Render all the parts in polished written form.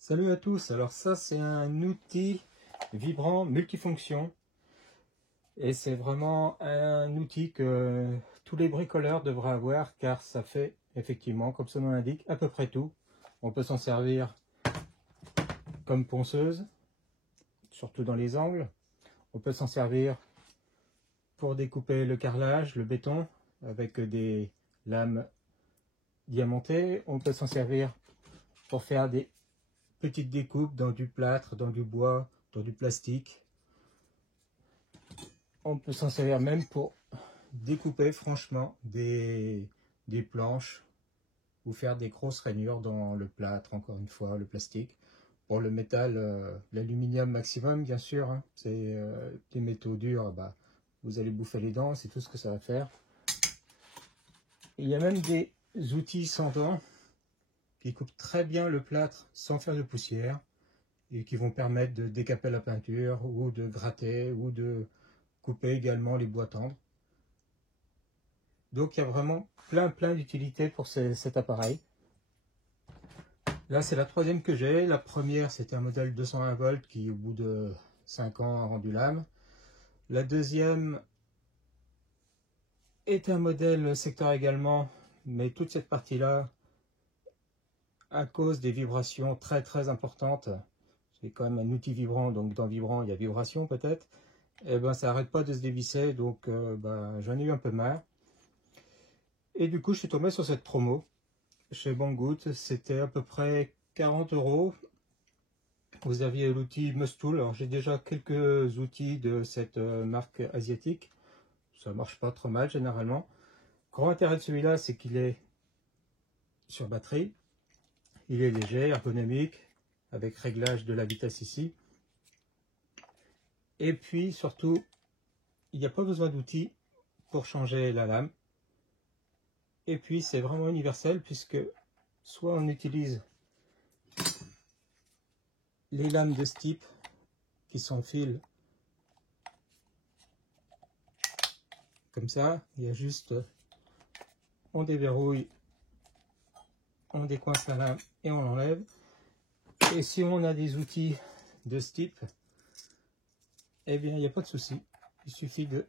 Salut à tous, alors ça c'est un outil vibrant multifonction et c'est vraiment un outil que tous les bricoleurs devraient avoir car ça fait effectivement, comme son nom l'indique, à peu près tout. On peut s'en servir comme ponceuse, surtout dans les angles. On peut s'en servir pour découper le carrelage, le béton avec des lames diamantées. On peut s'en servir pour faire des petites découpes dans du plâtre, dans du bois, dans du plastique. On peut s'en servir même pour découper franchement des planches ou faire des grosses rainures dans le plâtre, encore une fois, le plastique. Pour le métal, l'aluminium maximum, bien sûr, hein. C'est des métaux durs, bah, vous allez bouffer les dents, c'est tout ce que ça va faire. Il y a même des outils sans dents qui coupent très bien le plâtre sans faire de poussière et qui vont permettre de décaper la peinture ou de gratter ou de couper également les bois tendres. Donc il y a vraiment plein d'utilités pour cet appareil. Là c'est la troisième que j'ai. La première c'était un modèle 220 volts qui au bout de 5 ans a rendu l'âme. La deuxième est un modèle secteur également, mais toute cette partie là, à cause des vibrations très importantes, c'est quand même un outil vibrant, donc dans vibrant il y a vibration peut-être, et ben ça n'arrête pas de se dévisser, donc j'en ai eu un peu marre. Et du coup je suis tombé sur cette promo chez Banggood, c'était à peu près 40 €. Vous aviez l'outil Mustool. Alors j'ai déjà quelques outils de cette marque asiatique, ça marche pas trop mal généralement. Grand intérêt de celui-là, c'est qu'il est sur batterie, il est léger, ergonomique, avec réglage de la vitesse ici. Et puis surtout, il n'y a pas besoin d'outils pour changer la lame. Et puis c'est vraiment universel puisque soit on utilise les lames de ce type qui s'enfilent comme ça, il y a juste, on déverrouille, on décoince la lame et on l'enlève. Et si on a des outils de ce type, eh bien il n'y a pas de souci, il suffit de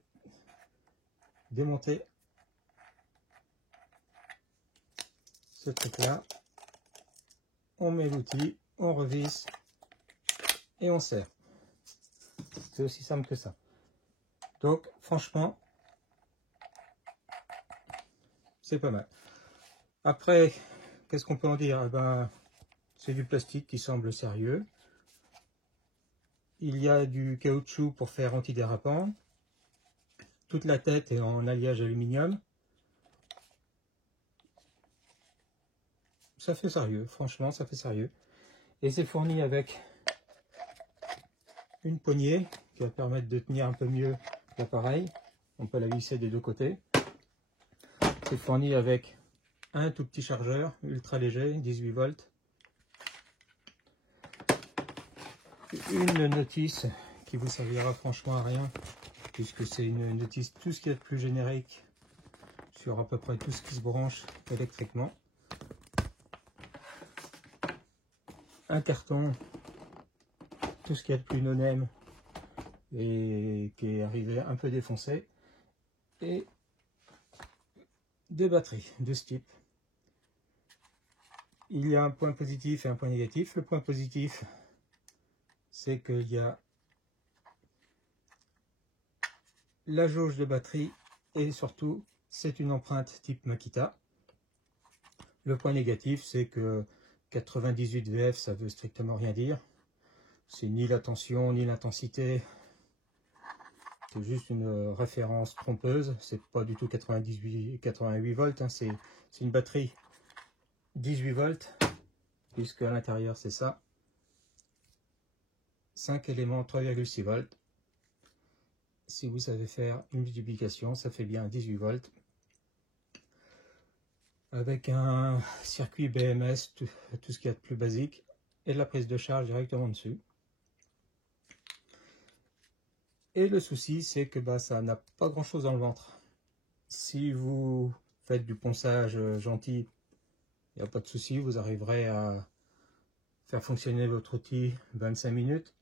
démonter ce truc là, on met l'outil, on revisse et on serre. C'est aussi simple que ça. Donc franchement c'est pas mal. Après, qu'est-ce qu'on peut en dire? Eh ben, c'est du plastique qui semble sérieux. Il y a du caoutchouc pour faire antidérapant. Toute la tête est en alliage aluminium. Ça fait sérieux, franchement ça fait sérieux. Et c'est fourni avec une poignée qui va permettre de tenir un peu mieux l'appareil. On peut la visser des deux côtés. C'est fourni avec un tout petit chargeur ultra léger, 18 volts. Une notice qui vous servira franchement à rien, puisque c'est une notice tout ce qui est de plus générique sur à peu près tout ce qui se branche électriquement. Un carton, tout ce qui est de plus no-name et qui est arrivé un peu défoncé, et deux batteries de ce type. Il y a un point positif et un point négatif. Le point positif, c'est qu'il y a la jauge de batterie et surtout c'est une empreinte type Makita. Le point négatif, c'est que 98 VF, ça veut strictement rien dire. C'est ni la tension ni l'intensité, c'est juste une référence trompeuse. C'est pas du tout 88 volts, hein. C'est une batterie 18 volts, puisque à l'intérieur c'est ça. 5 éléments 3,6 volts. Si vous savez faire une multiplication, ça fait bien 18 volts. Avec un circuit BMS, tout ce qu'il y a de plus basique, et de la prise de charge directement dessus. Et le souci, c'est que ça n'a pas grand chose dans le ventre. Si vous faites du ponçage gentil, il n'y a pas de souci, vous arriverez à faire fonctionner votre outil 25 minutes.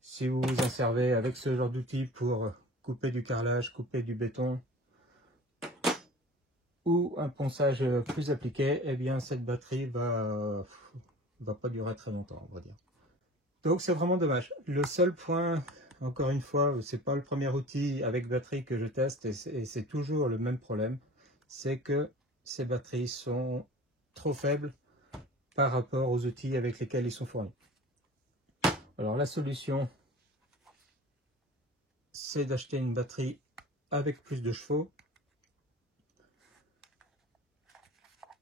Si vous vous en servez avec ce genre d'outil pour couper du carrelage, couper du béton ou un ponçage plus appliqué, eh bien cette batterie va pas durer très longtemps, on va dire. Donc c'est vraiment dommage. Le seul point, encore une fois, c'est pas le premier outil avec batterie que je teste et c'est toujours le même problème, c'est que ces batteries sont trop faibles par rapport aux outils avec lesquels ils sont fournis. Alors la solution, c'est d'acheter une batterie avec plus de chevaux.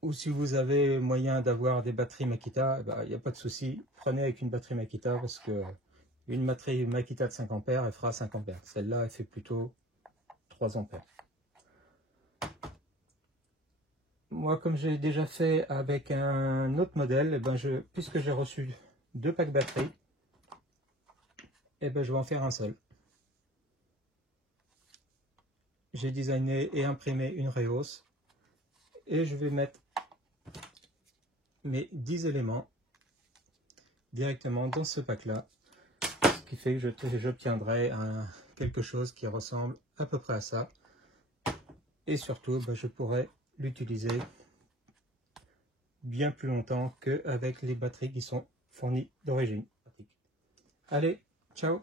Ou si vous avez moyen d'avoir des batteries Makita, il n'y a pas de souci, prenez avec une batterie Makita parce que une batterie Makita de 5 ampères, elle fera 5 ampères. Celle-là, elle fait plutôt 3 ampères. Moi, comme j'ai déjà fait avec un autre modèle, puisque j'ai reçu 2 packs batteries, je vais en faire un seul. J'ai designé et imprimé une rehausse et je vais mettre mes 10 éléments directement dans ce pack là, ce qui fait que j'obtiendrai quelque chose qui ressemble à peu près à ça, et surtout je pourrai l'utiliser bien plus longtemps qu'avec les batteries qui sont fournies d'origine. Allez, ciao!